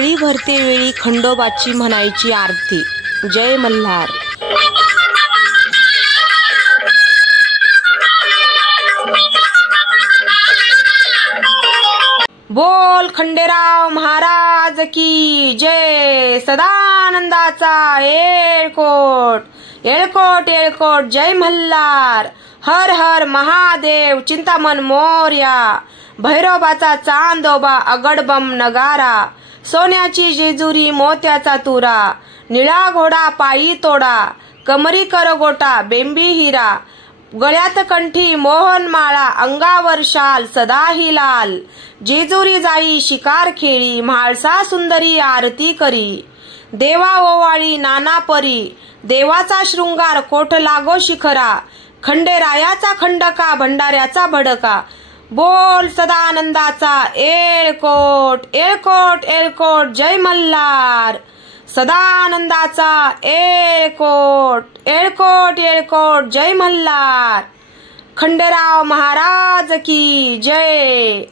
कळी भरते वेळी खंडोबाची म्हणायची आरती। जय मल्हार। बोल खंडेराव महाराज की जय। सदानंदाचा येळकोट येळकोट येळकोट। जय मल्हार। हर हर महादेव। चिंतामण मोरया। भैरोबाचा चांदोबा अगडबम नगारा। सोन्याची जेजुरी मोत्याचा तुरा। निळा घोडा पायी तोडा। कमरी करगोटा बेंबी हिरा। गळ्यात कंठी मोहनमाळा। अंगावर शाल सदाही लाल। जेजुरी जाई शिकार खेळी। म्हाळसा सुंदरी आरती करी। देवा ओवाळी नाना परी। देवाचा शृंगार कोठ लागो शिखरा। खंडेरायाचा खंडका भंडाऱ्याचा भडका। बोल सदानंदाचा येळकोट येळकोट येळकोट। जय मल्हार। सदानंदाचा येळकोट येळकोट येळकोट। जय मल्हार। खंडेराव महाराज की जय।